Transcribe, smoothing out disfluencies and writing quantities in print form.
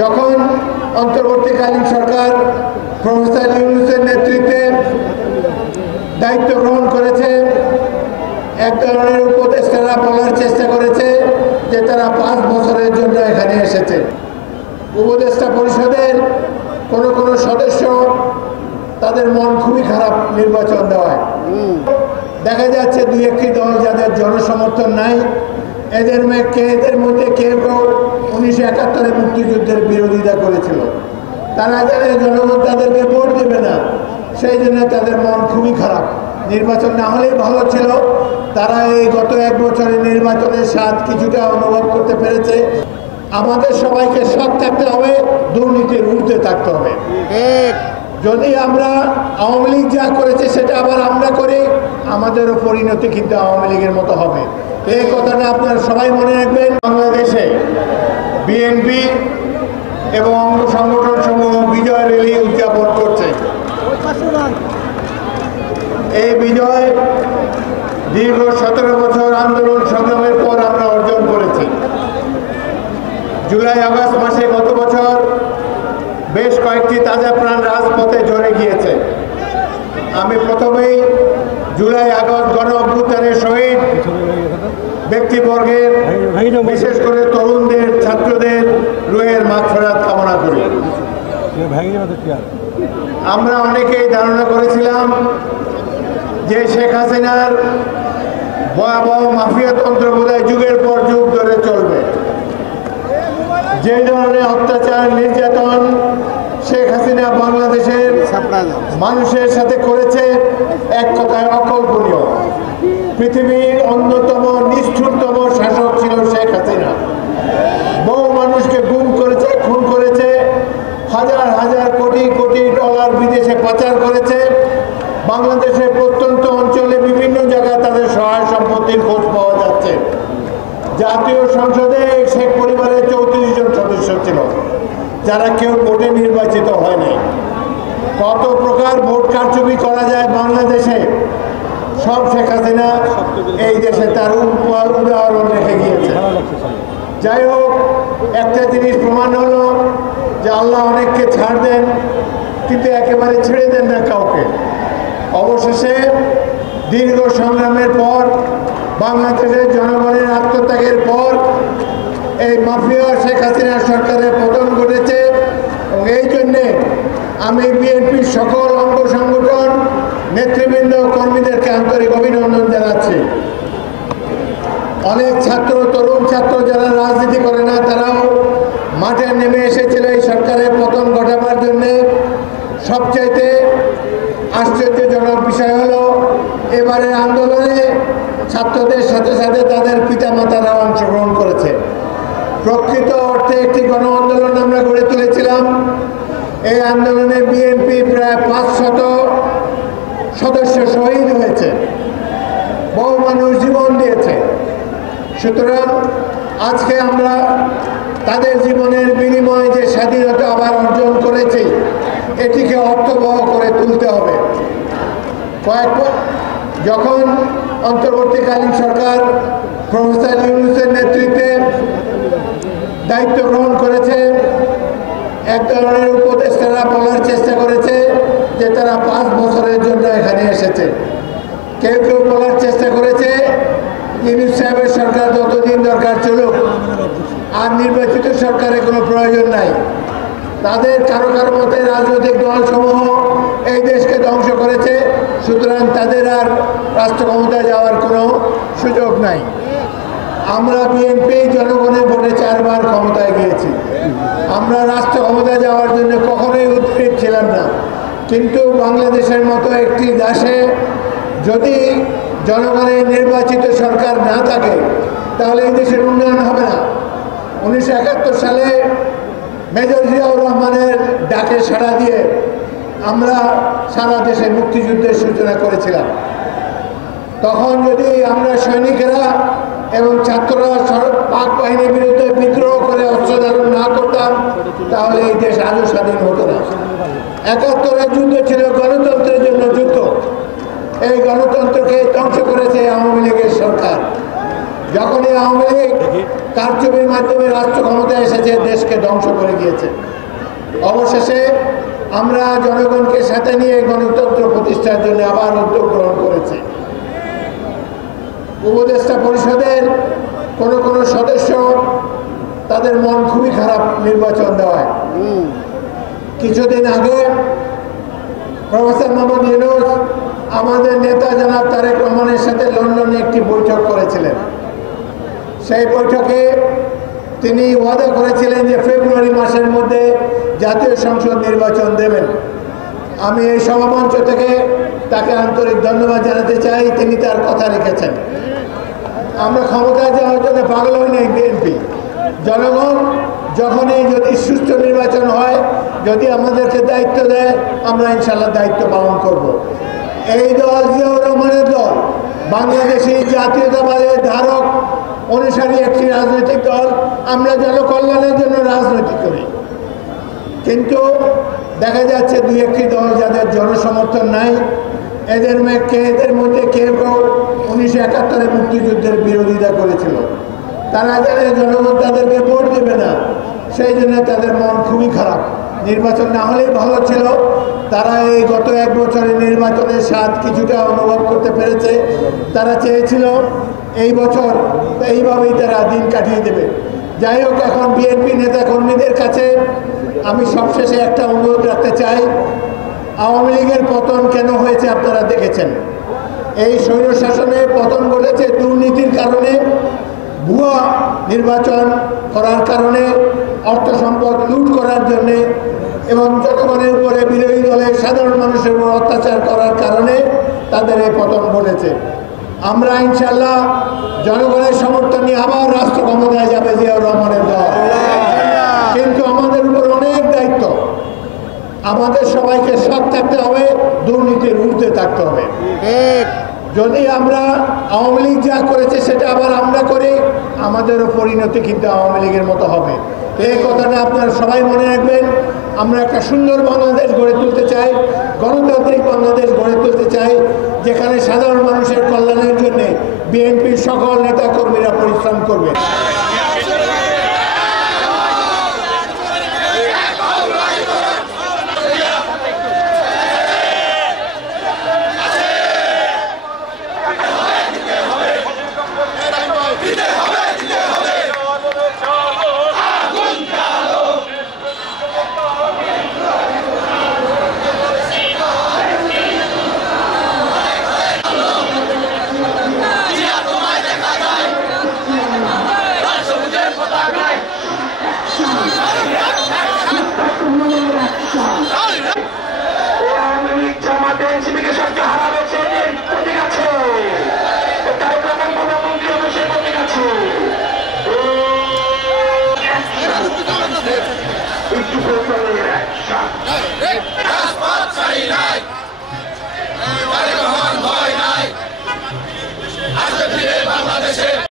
যখন অন্তর্বর্তীকালীন সরকার প্রফেসর ইউনূসের নেতৃত্বে দায়িত্ব গ্রহণ করেছে, এক ধরনের উপদেষ্টারা বলার চেষ্টা করেছে যে তারা 5 বছরের জন্য এখানে এসেছে। উপদেষ্টা পরিষদের কোনো সদস্য তাদের মন খুবই খারাপ নির্বাচন দেওয়ায়। দেখা যাচ্ছে 2-1টি দল যাদের জনসমর্থন নাই, এদের মধ্যে কেউ 1971-এ মুক্তিযুদ্ধের বিরোধিতা করেছিল। তারা জানে জনগণ তাদেরকে ভোট দেবে না, সেই জন্য তাদের মন খুবই খারাপ। নির্বাচন না হলেই ভালো ছিল। তারা এই গত 1 বছরের নির্বাচনের স্বাদ কিছুটা অনুভব করতে পেরেছে। আমাদের সবাইকে সৎ থাকতে হবে, দুর্নীতির ঊর্ধ্বে থাকতে হবে। যদি আমরা আওয়ামী লীগ যা করেছে সেটা আবার আমরা করি, আমাদেরও পরিণতি কিন্তু আওয়ামী লীগের মতো হবে। এই কথাটা আপনারা সবাই মনে রাখবেন। বাংলাদেশে বিএনপি এবং অঙ্গ সংগঠন সমূহ বিজয় র্যালি উদযাপন করছে। এই বিজয় দীর্ঘ 17 বছর আন্দোলন সংগ্রামের পর আমরা অর্জন করেছি। জুলাই আগস্ট মাসে গত বছর বেশ কয়েকটি তাজা প্রাণ রাজপথে ঝরে গিয়েছে। আমি প্রথমেই জুলাই আগস্ট গণ অভ্যুত্থানের শহীদ ব্যক্তিবর্গের, বিশেষ করে তরুণদের, ছাত্রদের রুহের মাগফিরাত কামনা করি। আমরা অনেকেই ধারণা করেছিলাম যে শেখ হাসিনার ভয়াবহ মাফিয়াতন্ত্র বোধহয় যুগের পর যুগ ধরে চলবে। যে ধরনের অত্যাচার, নির্যাতন শেখ হাসিনা বাংলাদেশের মানুষের সাথে করেছে, এক কথায় অকল্পনীয়। পৃথিবীর অন্যতম নিষ্ঠুরতম শাসক ছিল শেখ হাসিনা। বহু মানুষকে গুম করেছে, খুন করেছে, হাজার হাজার কোটি কোটি ডলার বিদেশে পাচার করেছে। বাংলাদেশের প্রত্যন্ত অঞ্চলে বিভিন্ন জায়গায় তাদের সহায় সম্পত্তির খোঁজ পাওয়া যাচ্ছে। জাতীয় সংসদে শেখ পরিবারের 34 জন সদস্য ছিল, যারা কেউ ভোটে নির্বাচিত হয়নি। কত প্রকার ভোট কারচুপি করা যায় বাংলাদেশে, সব শেখ হাসিনা এই দেশে তার উদাহরণ রেখে গিয়েছে। যাই হোক, একটা জিনিস প্রমাণ হলো যে আল্লাহ অনেককে ছাড় দেন, কিন্তু একেবারে ছেড়ে দেন না কাউকে। অবশেষে দীর্ঘ সংগ্রামের পর, বাংলাদেশের জনগণের আত্মত্যাগের পর এই মাফিয়া শেখ হাসিনা সরকারের পতন ঘটেছে। এবং এই জন্যে আমি বিএনপির সকল অঙ্গ সংগঠন, নেতৃবৃন্দ, কর্মীদেরকে আন্তরিক অভিনন্দন জানাচ্ছি। অনেক ছাত্র, তরুণ ছাত্র যারা রাজনীতি করে না, তারাও মাঠে নেমে এসেছিল এই সরকারের পতন ঘটাবার জন্যে। সবচাইতে আশ্চর্যজনক বিষয় হলো এবারের আন্দোলনে ছাত্রদের সাথে সাথে তাদের পিতামাতারাও অংশগ্রহণ করেছে। প্রকৃত অর্থে একটি গণ আন্দোলন আমরা গড়ে তুলেছিলাম। এই আন্দোলনে বিএনপি প্রায় 500 সদস্য শহীদ হয়েছে, বহু মানুষ জীবন দিয়েছে। সুতরাং আজকে আমরা তাদের জীবনের বিনিময়ে যে স্বাধীনতা আবার অর্জন করেছি, এটিকে অর্থবহ করে তুলতে হবে। যখন অন্তর্বর্তীকালীন সরকার প্রফেসর ইউনূসের নেতৃত্বে দায়িত্ব গ্রহণ করেছে, এক ধরনের উপদেষ্টারা বলার চেষ্টা করেছে যে তারা 5 বছরের জন্য এখানে এসেছে। কেউ বলার চেষ্টা করেছে ইউনূস সাহেবের সরকার যতদিন দরকার চলুক, আর নির্বাচিত সরকারের কোনো প্রয়োজন নাই। তাদের কারো কারো মতে রাজনৈতিক দলসমূহ এই দেশকে ধ্বংস করেছে, সুতরাং তাদের আর রাষ্ট্র ক্ষমতায় যাওয়ার কোনো সুযোগ নাই। আমরা বিএনপি জনগণের ভোটে 4 বার ক্ষমতায় গিয়েছি। আমরা রাষ্ট্র ক্ষমতায় যাওয়ার জন্য কখনোই উদ্গ্রীব ছিলাম না। কিন্তু বাংলাদেশের মতো একটি দেশে যদি জনগণের নির্বাচিত সরকার না থাকে, তাহলে এই দেশের উন্নয়ন হবে না। 1971 সালে মেজর জিয়াউর রহমানের ডাকে সাড়া দিয়ে আমরা সারা দেশে মুক্তিযুদ্ধের সূচনা করেছিলাম। তখন যদি আমরা সৈনিকেরা এবং ছাত্ররা পাক বাহিনীর বিরুদ্ধে বিদ্রোহ করে অস্ত্র ধারণ না করতাম, তাহলে এই দেশ আরো স্বাধীন হতো না। 71-এর যুদ্ধ ছিল গণতন্ত্রের জন্য যুদ্ধ। এই গণতন্ত্রকে ধ্বংস করেছে আওয়ামী লীগের সরকার। যখনই আওয়ামী লীগ কারচুপির মাধ্যমে রাষ্ট্র ক্ষমতায় এসেছে, দেশকে ধ্বংস করে গিয়েছে। অবশেষে আমরা জনগণকে সাথে নিয়ে গণতন্ত্র প্রতিষ্ঠার জন্য আবার উদ্যোগ গ্রহণ করেছি। উপদেষ্টা পরিষদের কোন সদস্য তাদের মন খুবই খারাপ নির্বাচন দেওয়ায়। কিছুদিন আগে প্রফেসর মোহাম্মদ ইউনূস আমাদের নেতা জনাব তারেক রহমানের সাথে লন্ডনে একটি বৈঠক করেছিলেন। সেই বৈঠকে তিনি ওয়াদা করেছিলেন যে ফেব্রুয়ারি মাসের মধ্যে জাতীয় সংসদ নির্বাচন দেবেন। আমি এই সভামঞ্চ থেকে তাকে আন্তরিক ধন্যবাদ জানাতে চাই, তিনি তার কথা রেখেছেন। আমরা ক্ষমতায় যাওয়ার জন্য পাগল হই নাই বিএনপি। জনগণ যখনই যদি সুষ্ঠু নির্বাচন হয়, যদি আমাদেরকে দায়িত্ব দেয়, আমরা ইনশাল্লাহ দায়িত্ব পালন করব। এই দল জিয়াউর রহমানের দল, বাংলাদেশি জাতীয়তাবাদের ধারক অনুসারী একটি রাজনৈতিক দল। আমরা জনকল্যাণের জন্য রাজনীতি করি, কিন্তু দেখা যাচ্ছে দুই একটি দল যাদের জনসমর্থন নাই, এদের মধ্যে কেউ 1971-এ মুক্তিযুদ্ধের বিরোধিতা করেছিল। তারা জানে জনগণ তাদেরকে ভোট দেবে না, সেই জন্য তাদের মন খুবই খারাপ। নির্বাচন না হলেই ভালো ছিল। তারা এই গত 1 বছরের নির্বাচনের স্বাদ কিছুটা অনুভব করতে পেরেছে। তারা চেয়েছিল এই বছর এইভাবেই তারা দিন কাটিয়ে দেবে। যাই হোক, এখন বিএনপি নেতা কর্মীদের কাছে আমি সবশেষে একটা অনুরোধ রাখতে চাই। আওয়ামী লীগের পতন কেন হয়েছে আপনারা দেখেছেন। এই স্বৈরশাসনে পতন ঘটেছে দুর্নীতির কারণে, ভুয়া নির্বাচন করার কারণে, অর্থ সম্পদ লুট করার জন্যে এবং জনগণের উপরে বিরোধী দলের সাধারণ মানুষের উপর অত্যাচার করার কারণে তাদের এই পতন ঘটেছে। আমরা ইনশাল্লাহ জনগণের সমর্থন নিয়ে আবার রাষ্ট্র ক্ষমতায় যাবে জিয়াউর রহমানের দল। কিন্তু আমাদের উপর অনেক দায়িত্ব। আমাদের সবাইকে সৎ থাকতে হবে, দুর্নীতির ঊর্ধ্বে থাকতে হবে। যদি আমরা আওয়ামী লীগ যা করেছে সেটা আবার আমরা করি, আমাদেরও পরিণতি কিন্তু আওয়ামী লীগের মতো হবে। এই কথাটা আপনারা সবাই মনে রাখবেন। আমরা একটা সুন্দর বাংলাদেশ গড়ে তুলতে চাই, গণতান্ত্রিক বাংলাদেশ গড়ে তুলতে চাই, যেখানে সাধারণ মানুষের কল্যাণের জন্য বিএনপির সকল নেতা কর্মীরা পরিশ্রম করবে। Hey!